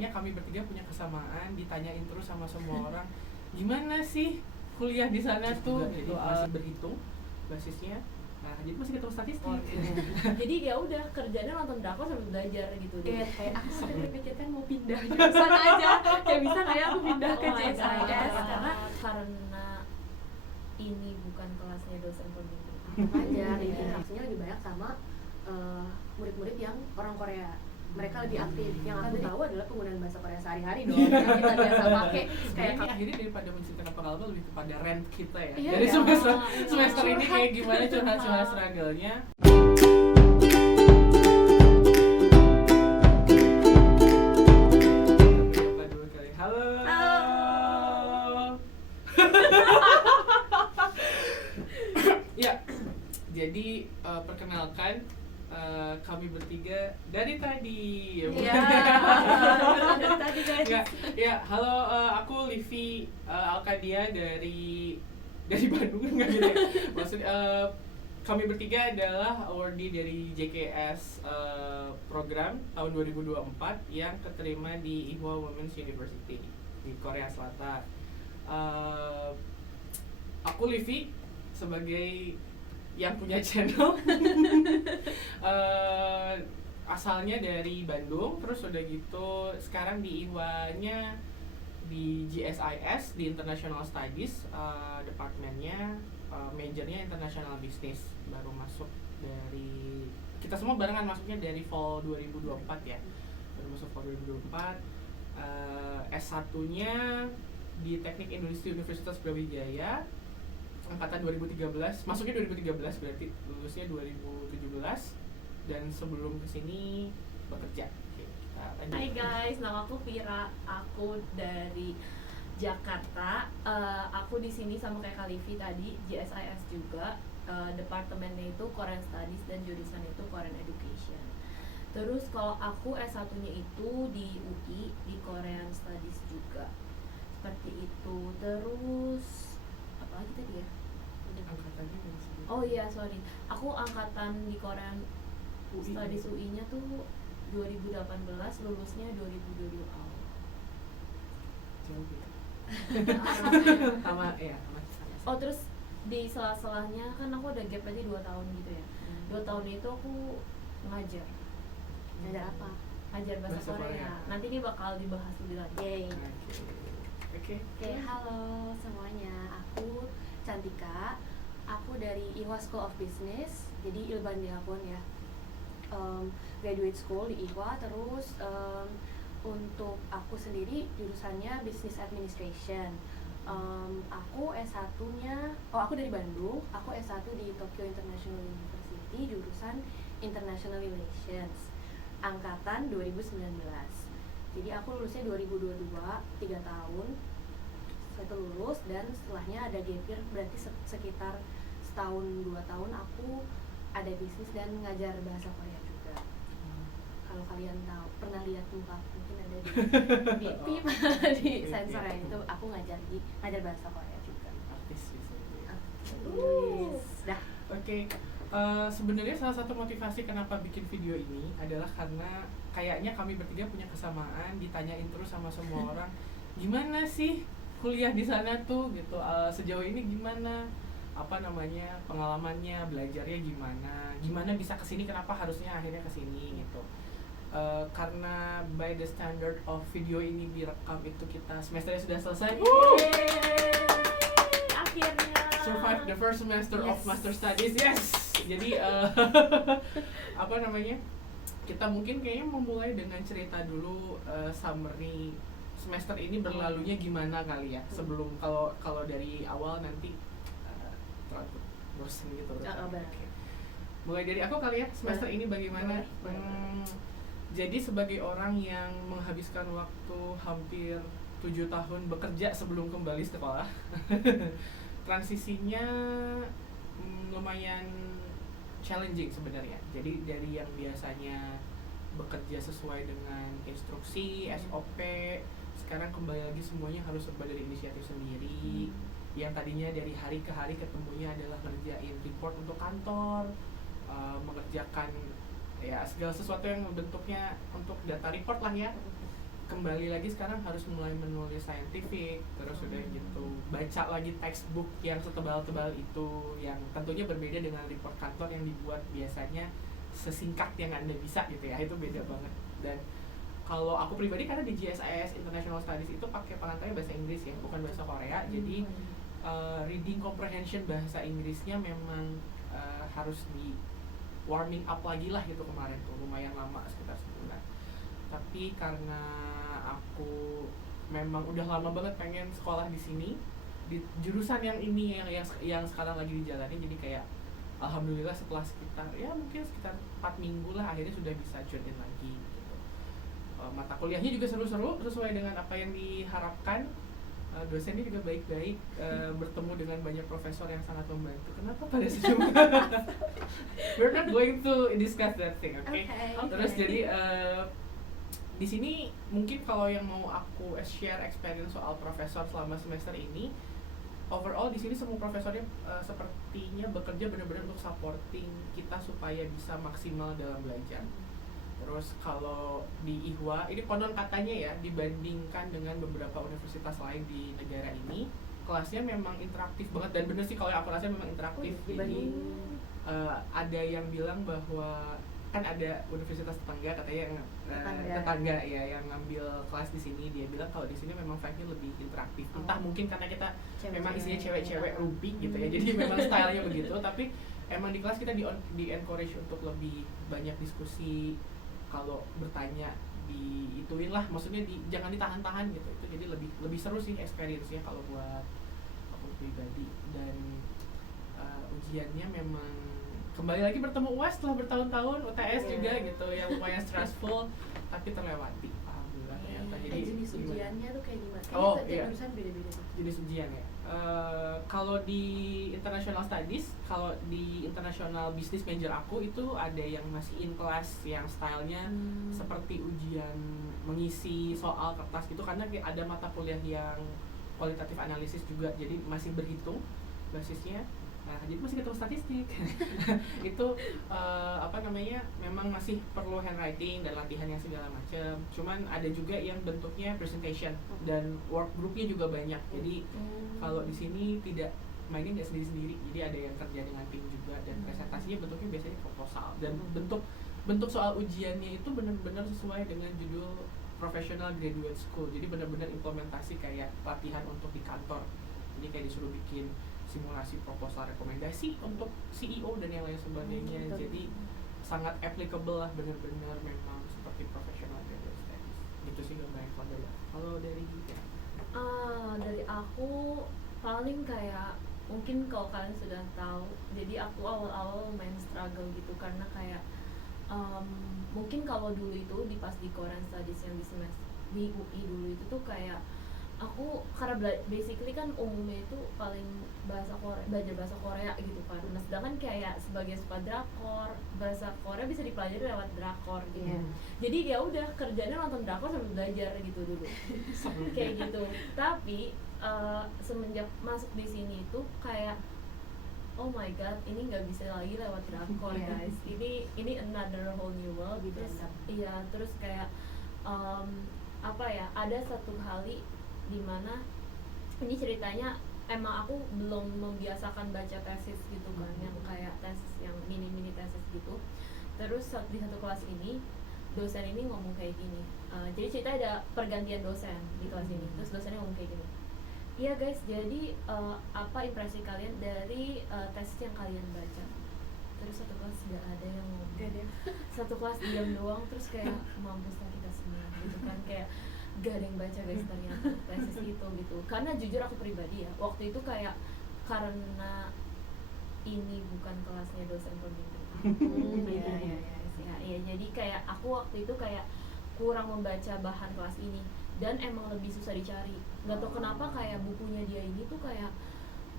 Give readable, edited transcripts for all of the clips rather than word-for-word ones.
kayaknya kami bertiga punya kesamaan, ditanyain terus sama semua orang, gimana sih kuliah di sana tuh? Jadi masih berhitung basisnya. Nah, jadi masih ketemu statistik. Jadi ya udah kerjanya nonton drakor sambil belajar gitu. Kayak aku sampai berpikir mau pindah jurusan aja. Kayak bisa nggak ya aku pindah ke CSIS karena ini bukan kelasnya dosen pembimbing aja. Jadi interaksinya lebih banyak sama murid-murid yang orang Korea. Mereka lebih aktif. Yang aku tahu adalah penggunaan bahasa Korea sehari-hari dong. Yang kita biasa pakai. Kayak akhirnya daripada menceritakan pengalaman lebih kepada rant kita ya. Iya, Dari ya. semester ini kayak gimana curhat-curhat struggle-nya. Halo. Ya, jadi perkenalkan kami bertiga dari tadi. Iya. Dari tadi guys. Ya, halo, aku Livi Alkadia dari Bandung nggak gitu ya. Maksudnya kami bertiga adalah awardee dari JKS program tahun 2024 yang keterima di Ewha Women's University di Korea Selatan. Aku Livi sebagai yang punya channel asalnya dari Bandung, terus udah gitu sekarang di Ewha-nya di GSIS di International Studies, departemennya majornya International Business, baru masuk dari kita semua barengan masuknya dari fall 2024 ya, baru masuk fall 2024. S1-nya di Teknik Industri Universitas Brawijaya angkatan 2013, masuknya 2013 berarti lulusnya 2017, dan sebelum kesini bekerja. Oke, kita lanjut. Hai guys, nama aku Vira, aku dari Jakarta. Aku di sini sama kayak Kalivi tadi, GSIS juga. Departemennya itu Korean Studies dan jurusan itu Korean Education. Terus kalau aku S1-nya itu di UI, di Korean Studies juga. Seperti itu. Terus apa lagi tadi ya? Angkatannya yang sebelum. Oh iya, sorry. Aku angkatan di Korean Studies UI-nya tuh 2018, lulusnya 2022 awal. Jauh ya. Sama ya, sama. Oh, terus di sela-selahnya kan aku ada gap aja 2 tahun gitu ya. 2 tahun itu aku ngajar. Ngajar apa? Ngajar bahasa Korea. Nanti dia bakal dibahas lebih lanjut. Yay. Oke. Oke, halo semuanya. Aku Cantika. Aku dari Ewha School of Business. Jadi Ilban Dihapon ya. Graduate school di Ewha. Terus untuk aku sendiri jurusannya Business Administration. Aku S1-nya, aku dari Bandung. Aku S1 di Tokyo International University, jurusan International Relations, angkatan 2019. Jadi aku lulusnya 2022, 3 tahun. Setelah itu lulus, dan setelahnya ada gap year, berarti sekitar setahun 2 tahun aku ada bisnis dan ngajar bahasa Korea juga. Kalau kalian tahu, pernah lihat muka mungkin ada di pip di sensor ya, itu aku ngajar bahasa Korea juga. Artis bisa ya. Dah. Oke. Sebenarnya salah satu motivasi kenapa bikin video ini adalah karena kayaknya kami bertiga punya kesamaan, ditanyain terus sama semua orang, gimana sih kuliah di sana tuh gitu, sejauh ini gimana, apa namanya, pengalamannya, belajarnya gimana bisa kesini, kenapa harusnya akhirnya kesini gitu. Karena by the standard of video ini direkam itu kita semesternya sudah selesai. Akhirnya Survive the first semester of Master Studies, yes. Jadi apa namanya, kita mungkin kayaknya memulai dengan cerita dulu, summary semester ini berlalunya gimana kali ya, sebelum kalau dari awal nanti terlalu bosan gitu. Okay. Mulai dari aku kali ya, semester ini bagaimana? Jadi sebagai orang yang menghabiskan waktu hampir 7 tahun bekerja sebelum kembali sekolah, transisinya lumayan challenging sebenarnya. Jadi dari yang biasanya bekerja sesuai dengan instruksi, SOP, sekarang kembali lagi semuanya harus serba dari inisiatif sendiri. Yang tadinya dari hari ke hari ketemunya adalah ngerjain report untuk kantor, mengerjakan ya segala sesuatu yang bentuknya untuk data report lah ya. kembali lagi sekarang harus mulai menulis scientific, terus udah gitu baca lagi textbook yang setebal-tebal itu, yang tentunya berbeda dengan report kantor yang dibuat biasanya sesingkat yang Anda bisa gitu ya, itu beda banget. Dan kalau aku pribadi karena di GSIS International Studies itu pakai pengantarnya bahasa Inggris ya, bukan bahasa Korea, jadi reading comprehension bahasa Inggrisnya memang harus di warming up lagi lah gitu kemarin tuh, lumayan lama sekitar sebulan. Tapi karena aku memang udah lama banget pengen sekolah di sini di jurusan yang ini yang sekarang lagi dijalani, jadi kayak alhamdulillah setelah mungkin sekitar 4 minggu lah akhirnya sudah bisa join in lagi gitu. Mata kuliahnya juga seru-seru sesuai dengan apa yang diharapkan. Dosennya juga baik-baik, bertemu dengan banyak profesor yang sangat membantu. Kenapa pada sejumlah we're not going to discuss that thing, okay? Terus jadi di sini mungkin kalau yang mau aku share experience soal profesor selama semester ini, overall di sini semua profesornya sepertinya bekerja benar-benar untuk supporting kita supaya bisa maksimal dalam belajar. Terus kalau di IHWA, ini konon katanya ya, dibandingkan dengan beberapa universitas lain di negara ini, kelasnya memang interaktif banget, dan bener sih kalau yang aku rasa memang interaktif. Jadi ada yang bilang bahwa kan ada universitas tetangga katanya yang tetangga ya yang ngambil kelas di sini, dia bilang kalau di sini memang vibe-nya lebih interaktif. Entah mungkin karena kita memang isinya cewek-cewek rubi gitu ya, jadi memang stylenya begitu. Tapi emang di kelas kita di encourage untuk lebih banyak diskusi, kalau bertanya diituin lah, maksudnya jangan ditahan-tahan gitu. Itu jadi lebih seru sih experience-nya kalau buat aku pribadi. Dan ujiannya memang kembali lagi bertemu UAS setelah bertahun-tahun, UTS juga gitu yang lumayan stressful tapi terlewati alhamdulillah ternyata. Jadi jenis ujiannya tuh kayak gimana? Oh Kayaknya iya, jurusan beda-beda tuh. jenis ujian ya. Kalau di international studies, kalau di international business major aku itu ada yang masih in class, yang stylenya seperti ujian mengisi soal kertas gitu, karena ada mata kuliah yang kualitatif analisis juga, jadi masih berhitung basisnya. Nah, jadi masih ketemu statistik. Itu memang masih perlu handwriting dan latihan yang segala macam. Cuman ada juga yang bentuknya presentation dan work groupnya juga banyak. Jadi kalau di sini tidak mainnya nggak sendiri-sendiri. Jadi ada yang kerja dengan tim juga, dan presentasinya bentuknya biasanya proposal, dan bentuk soal ujiannya itu benar-benar sesuai dengan judul professional graduate school. Jadi benar-benar implementasi kayak latihan untuk di kantor. Jadi kayak disuruh bikin simulasi proposal rekomendasi untuk CEO dan yang lain sebagainya. Jadi sangat applicable lah, benar-benar memang seperti professional graduate studies. Gitu sih gambaran ya. Kalau dari dari aku paling kayak, mungkin kalau kalian sudah tahu, jadi aku awal-awal main struggle gitu karena kayak mungkin kalau dulu itu pas di Korean Studies yang di semester di UI dulu itu tuh kayak aku karena basically kan umumnya itu paling belajar bahasa Korea gitu kan. Nah, sedangkan kayak sebagai suka drakor, bahasa Korea bisa dipelajari lewat drakor gitu. Jadi ya udah kerjanya nonton drakor sambil belajar gitu dulu. Kayak gitu. Tapi semenjak masuk di sini itu kayak oh my god, ini nggak bisa lagi lewat drakor guys. Ini another whole new world. Terus kayak ada satu kali dimana ini ceritanya emang aku belum membiasakan baca tesis gitu kan, yang kayak tesis yang mini tesis gitu. Terus di satu kelas ini dosen ini ngomong kayak gini, jadi cerita ada pergantian dosen di kelas ini. Terus dosennya ngomong kayak gini, iya guys, jadi apa impresi kalian dari tesis yang kalian baca? Terus satu kelas gak ada yang ngomong, satu kelas diam doang. Terus kayak mampus lah kita semua gitu kan, kayak gak ada yang baca guys ternyata tesis itu gitu. Karena jujur aku pribadi ya, waktu itu kayak karena ini bukan kelasnya dosen pembimbing. Jadi kayak aku waktu itu kayak kurang membaca bahan kelas ini, dan emang lebih susah dicari. Gak tau kenapa kayak bukunya dia ini tuh kayak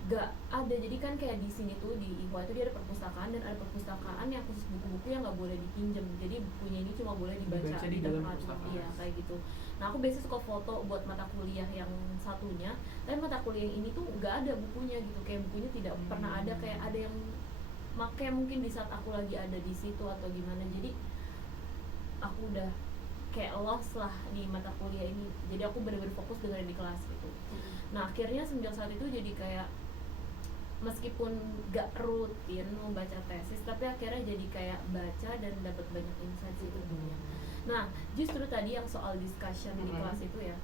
gak ada. Jadi kan kayak di sini tuh di IHWA itu dia ada perpustakaan, dan ada perpustakaan yang khusus buku-buku yang nggak boleh dipinjam. Jadi bukunya ini cuma boleh dibaca di dalam perpustakaan. Iya kayak gitu. Nah aku biasanya suka foto buat mata kuliah yang satunya, tapi mata kuliah yang ini tuh nggak ada bukunya gitu. Kayak bukunya tidak pernah ada, kayak ada yang makanya mungkin di saat aku lagi ada di situ atau gimana. Jadi aku udah kayak lost lah di mata kuliah ini, jadi aku benar-benar fokus dengerin di kelas gitu. Nah akhirnya semenjak saat itu jadi kayak meskipun gak rutin membaca tesis, tapi akhirnya jadi kayak baca dan dapat banyak insight gitu. Nah justru tadi yang soal discussion di kelas itu ya,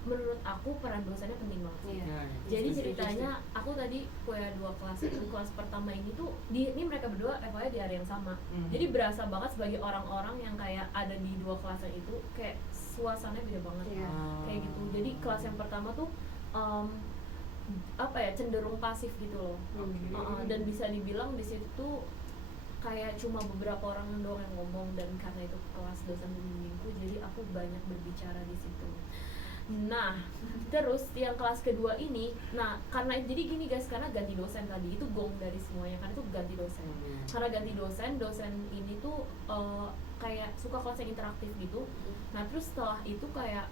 menurut aku peran dosennya penting banget. Iya. Jadi ceritanya aku tadi punya 2 kelas itu, kelas pertama ini tuh ini mereka berdua FYI di area yang sama. Jadi berasa banget sebagai orang-orang yang kayak ada di 2 kelas itu, kayak suasananya beda banget. Iya. Kayak gitu. Jadi kelas yang pertama tuh apa ya, cenderung pasif gitu loh. Dan bisa dibilang di situ tuh kayak cuma beberapa orang doang yang ngomong, dan karena itu kelas dosen pembimbingku jadi aku banyak berbicara di situ. Nah, terus yang kelas kedua ini, nah karena jadi gini guys, karena ganti dosen tadi itu gong dari semuanya, karena itu ganti dosen. Karena ganti dosen ini tuh kayak suka kelas yang interaktif gitu. Nah, terus setelah itu kayak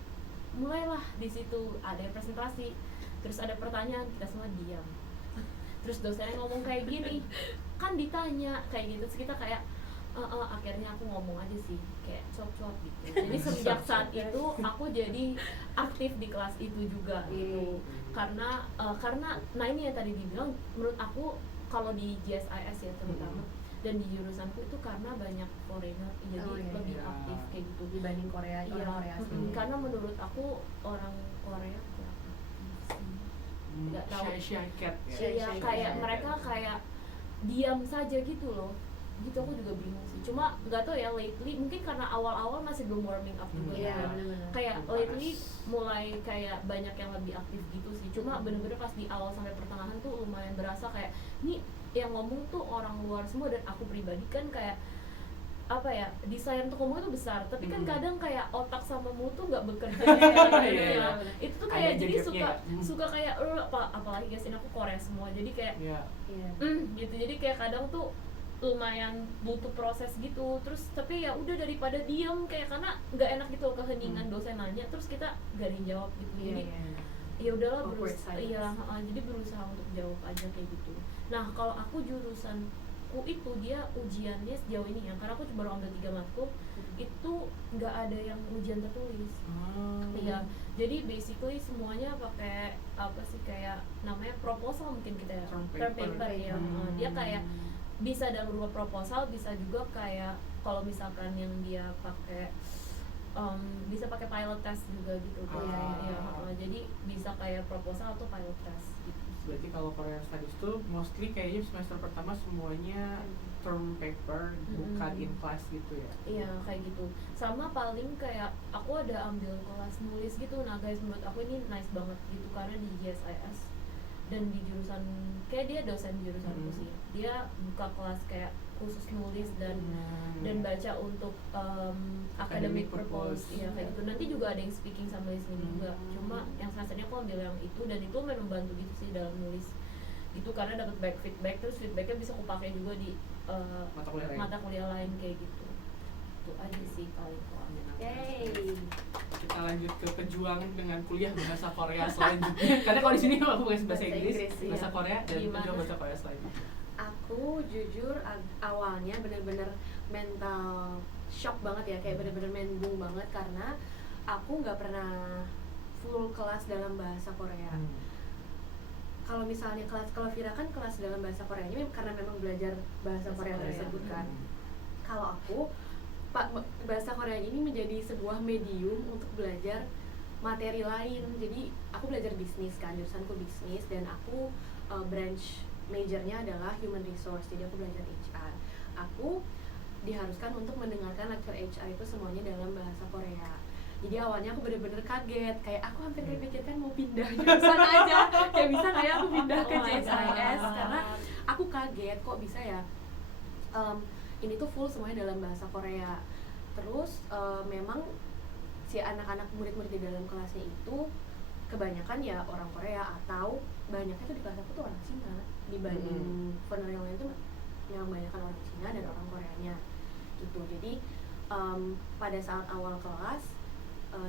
mulailah di situ ada yang presentasi, terus ada pertanyaan, kita semua diam. Terus dosennya ngomong kayak gini, kan ditanya kayak gitu, terus kita kayak akhirnya aku ngomong aja sih, kayak cuap-cuap gitu. Jadi semenjak saat itu aku jadi aktif di kelas itu juga gitu. Karena nah ini yang tadi dibilang, menurut aku kalau di GSIS ya terutama dan di jurusanku itu karena banyak foreigner, jadi lebih aktif kayak gitu dibanding Korea. Korea asli. Karena menurut aku orang Korea kurang aktif sih. Nggak tahu. Shy cat ya. Iya, kayak mereka kayak diam saja gitu loh. Gitu aku juga bingung sih. Cuma nggak tahu ya, lately mungkin karena awal-awal masih belum warming up juga kan. Kayak lately mulai kayak banyak yang lebih aktif gitu sih. Cuma bener-bener pas di awal sampai pertengahan tuh lumayan berasa kayak nih yang ngomong tuh orang luar semua, dan aku pribadi kan kayak apa ya, desire untuk ngomong itu besar, tapi kan kadang kayak otak sama mulut tuh nggak bekerja gitu ya. Itu tuh kayak jadi suka kayak apalagi guys, ini aku Korea semua, jadi kayak gitu, jadi kayak kadang tuh lumayan butuh proses gitu. Terus tapi ya udah, daripada diem kayak, karena nggak enak gitu keheningan dosen nanya terus kita gak dijawab gitu. Jadi ya udahlah jadi berusaha untuk jawab aja kayak gitu. Nah kalau aku jurusanku itu dia ujiannya sejauh ini ya, karena aku baru ambil 3 matkul, itu nggak ada yang ujian tertulis. Iya, jadi basically semuanya pakai apa sih, kayak namanya proposal mungkin kita ya, term paper ya. Dia kayak bisa dalam berupa proposal, bisa juga kayak kalau misalkan yang dia pakai bisa pakai pilot test juga gitu. Jadi bisa kayak proposal atau pilot test gitu. Berarti kalau Korean Studies tuh mostly kayaknya semester pertama semuanya term paper, bukan in class gitu ya. Iya kayak gitu. Sama paling kayak aku ada ambil kelas nulis gitu. Nah guys, menurut aku ini nice banget gitu, karena di GSIS dan di jurusan, kayak dia dosen jurusanku sih, dia buka kelas kayak khusus nulis dan baca untuk academic purpose. Iya kayak gitu. Nanti juga ada yang speaking sama listening juga. Cuma yang semesternya aku ambil yang itu, dan itu memang membantu gitu sih dalam nulis itu, karena dapat feedback, terus feedbacknya bisa aku pakai juga di mata kuliah lain kayak gitu. Itu aja sih paling aku ambil. Kita lanjut ke pejuang dengan kuliah bahasa Korea selanjutnya. Karena kalau di sini aku bahasa Inggris, bahasa Korea, dan pejuang bahasa Korea selanjutnya. Aku jujur awalnya bener-bener mental shock banget ya, kayak bener-bener menbung banget, karena aku nggak pernah full kelas dalam bahasa Korea. Kalau misalnya kalau Vira kan kelas dalam bahasa Koreanya karena memang belajar bahasa Korea tersebut kan. Kalau aku bahasa Korea ini menjadi sebuah medium untuk belajar materi lain. Jadi aku belajar bisnis kan, jurusanku bisnis, dan aku branch majornya adalah human resource, jadi aku belajar HR. Aku diharuskan untuk mendengarkan lecture HR itu semuanya dalam bahasa Korea. Jadi awalnya aku bener-bener kaget, kayak aku hampir terpikirkan mau pindah jurusan aja, kayak bisa nggak ya aku pindah ke GSIS, karena aku kaget kok bisa ya ini tuh full semuanya dalam bahasa Korea. Terus memang si anak-anak murid-murid di dalam kelasnya itu kebanyakan ya orang Korea, atau banyaknya tuh di kelas aku tuh orang Cina, dibanding partner yang lain tuh yang banyakkan orang Cina dan orang Koreanya gitu. Jadi pada saat awal kelas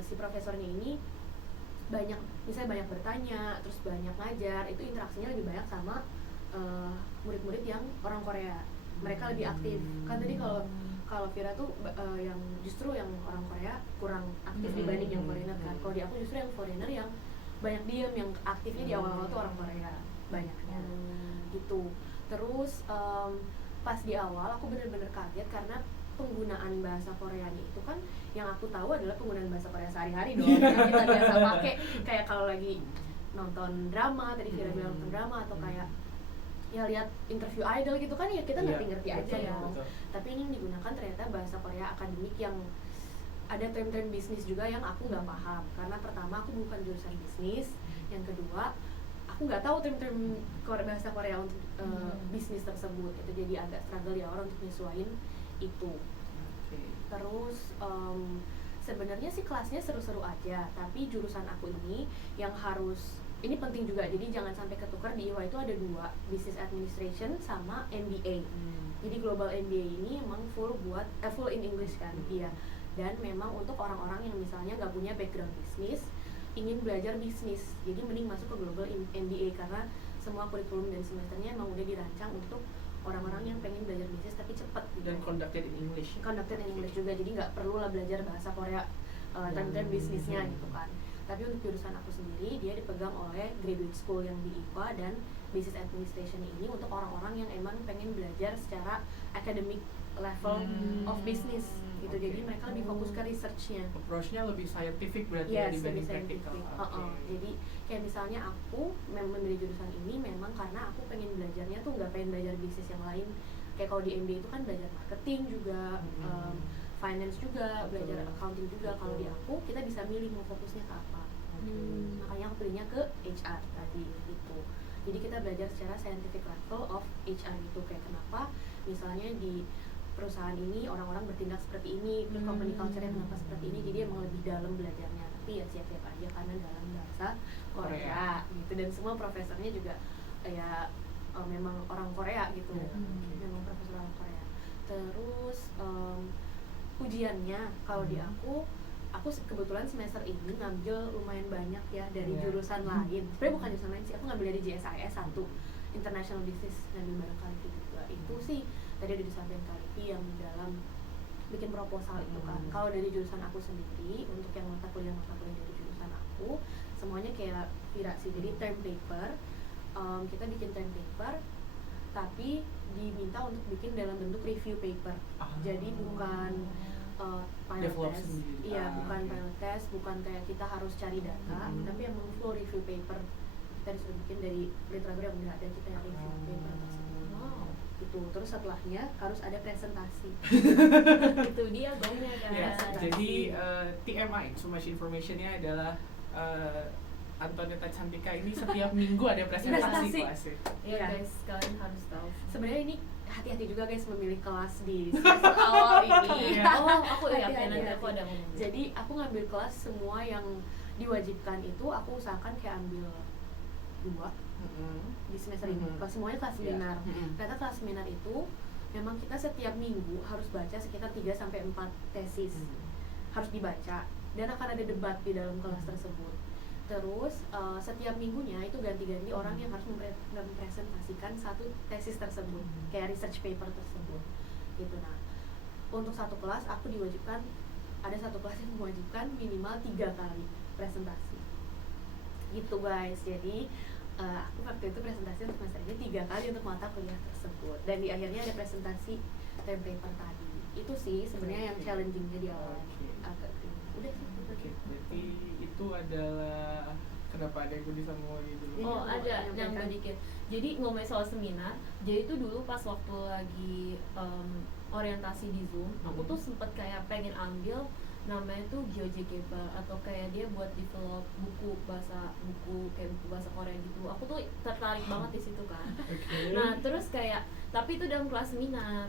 si profesornya ini misalnya banyak bertanya, terus banyak ngajar, itu interaksinya lebih banyak sama murid-murid yang orang Korea. Mereka lebih aktif kan. Tadi kalau Vira tuh yang justru yang orang Korea kurang aktif dibanding yang foreigner kan. Kalau di aku justru yang foreigner yang banyak diem, yang aktifnya di awal-awal tuh orang Korea banyaknya gitu. Terus pas di awal aku bener-bener kaget karena penggunaan bahasa Koreanya itu kan yang aku tahu adalah penggunaan bahasa Korea sehari-hari dong yang kita biasa pakai kayak kalau lagi nonton drama, tadi Vira bilang nonton drama atau kayak ya lihat interview idol gitu kan ya kita ngerti-ngerti aja ya. Tapi ini yang digunakan ternyata bahasa Korea akademik yang ada term-term bisnis juga yang aku nggak paham karena pertama aku bukan jurusan bisnis, yang kedua aku nggak tahu term-term bahasa Korea untuk bisnis tersebut itu jadi agak struggle ya orang untuk nyesuaiin itu. Terus sebenarnya sih kelasnya seru-seru aja tapi jurusan aku ini yang harus ini penting juga, jadi jangan sampai ketukar. Di IWA itu ada 2, Business Administration sama MBA. Jadi Global MBA ini emang full in English kan, iya. Dan memang untuk orang-orang yang misalnya nggak punya background bisnis, ingin belajar bisnis, jadi mending masuk ke Global MBA karena semua kurikulum dan semesternya emang udah dirancang untuk orang-orang yang pengen belajar bisnis tapi cepat gitu. Dan conducted in English. Conducted in English juga, jadi nggak perlu lah belajar bahasa Korea term-term bisnisnya gitu kan. Tapi untuk jurusan aku sendiri, dia dipegang oleh graduate school yang di IPA dan Business Administration ini untuk orang-orang yang emang pengen belajar secara academic level of business gitu. Jadi mereka lebih fokus ke research-nya. Approach-nya lebih scientific berarti Yes, dibanding lebih practical. scientific. Jadi kayak misalnya aku memilih jurusan ini memang karena aku pengen belajarnya tuh nggak pengen belajar bisnis yang lain. Kayak kalau di MBA itu kan belajar marketing juga, finance juga, belajar accounting juga. Kalau di aku kita bisa milih mau fokusnya ke apa. Makanya aku pilihnya ke HR tadi gitu. Jadi kita belajar secara scientific level of HR gitu. Kayak kenapa misalnya di perusahaan ini orang-orang bertindak seperti ini, terus company culture-nya kenapa seperti ini. Jadi emang lebih dalam belajarnya. Tapi ya siap-siap aja karena dalam bahasa Korea gitu. Dan semua profesornya juga ya memang orang Korea gitu. Memang profesor orang Korea. Terus ujiannya kalau di aku kebetulan semester ini ngambil lumayan banyak ya dari jurusan lain. Sebenarnya bukan jurusan lain sih, aku ngambil dari JSIS 1 International Business, ngambil bareng Kalifi juga. Itu sih tadi ada disampaikan Kalifi yang dalam bikin proposal itu kan. Kalau dari jurusan aku sendiri untuk yang mata kuliah dari jurusan aku semuanya kayak Vira sih, jadi term paper. Kita bikin term paper tapi diminta untuk bikin dalam bentuk review paper. Jadi bukan pilot test, bukan pilot test, bukan kayak kita harus cari data, tapi emang full review paper. Kita disuruh bikin dari literatur yang udah ada, kita yang review paper tersebut. Gitu. Terus setelahnya harus ada presentasi. Itu dia gongnya kan. Jadi TMI, so much informationnya adalah Antonieta Cantika ini setiap minggu ada presentasi kelasnya. Iya guys, kalian harus tahu. Sebenarnya ini hati-hati juga guys memilih kelas di semester awal ini. Aku ya nanti aku ada ngomong. Jadi aku ngambil kelas semua yang diwajibkan itu aku usahakan kayak ambil 2 di semester ini. Kelas semuanya kelas seminar. Ternyata kelas seminar itu memang kita setiap minggu harus baca sekitar 3-4 tesis. Harus dibaca dan akan ada debat di dalam kelas tersebut. Terus setiap minggunya itu ganti-ganti orang yang harus mempresentasikan satu tesis tersebut, kayak research paper tersebut gitu. Nah, untuk satu kelas aku diwajibkan, ada satu kelas yang mewajibkan minimal 3 kali presentasi gitu guys. Jadi aku waktu itu presentasi untuk semester ini 3 kali untuk mata kuliah tersebut, dan di akhirnya ada presentasi term paper tadi. Itu sih sebenarnya yang challengingnya di awal. Agak udah sih. Berarti itu adalah kenapa ada yang bisa mau dulu? Ada yang sedikit. Jadi ngomongin soal seminar, jadi itu dulu pas waktu lagi orientasi di Zoom, aku tuh sempet kayak pengen ambil namanya tuh GeoJGeba atau kayak dia buat develop buku bahasa Korea gitu. Aku tuh tertarik banget di situ kan. Nah terus kayak tapi itu dalam kelas seminar.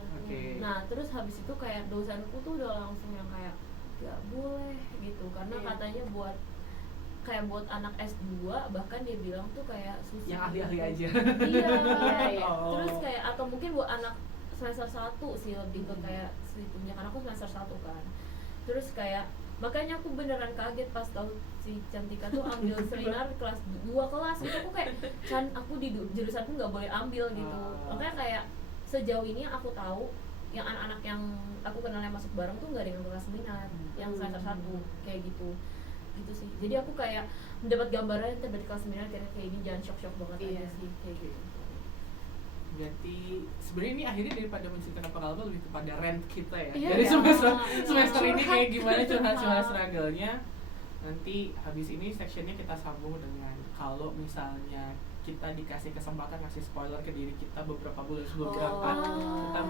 Nah terus habis itu kayak dosenku tuh udah langsung yang kayak gak boleh gitu karena katanya buat anak S2 bahkan dia bilang tuh kayak susah. Yang ahli-ahli aja. Iya. Terus kayak atau mungkin buat anak semester 1 sih lebih ke kayak segitunya karena aku semester 1 kan. Terus kayak makanya aku beneran kaget pas tahu si Cantika tuh ambil seminar kelas 2 kelas gitu. Aku kayak aku di jurusanku nggak boleh ambil gitu. Makanya kayak sejauh ini aku tahu yang anak-anak yang aku kenal yang masuk bareng tuh nggak ada yang kelas minat, yang semester 1 kayak gitu sih. Jadi aku kayak mendapat gambaran tiba di kelas 9 kayak ini, jangan shock banget aja sih kayak gitu. Berarti sebenarnya ini akhirnya daripada menceritakan pengalaman lebih kepada rant kita ya. Iya, Dari iya. semester ini Curhat. kayak gimana curhat struggle-nya. Nanti habis ini sectionnya kita sambung dengan kalau misalnya kita dikasih kesempatan ngasih spoiler ke diri kita beberapa bulan sebelum berangkat, kita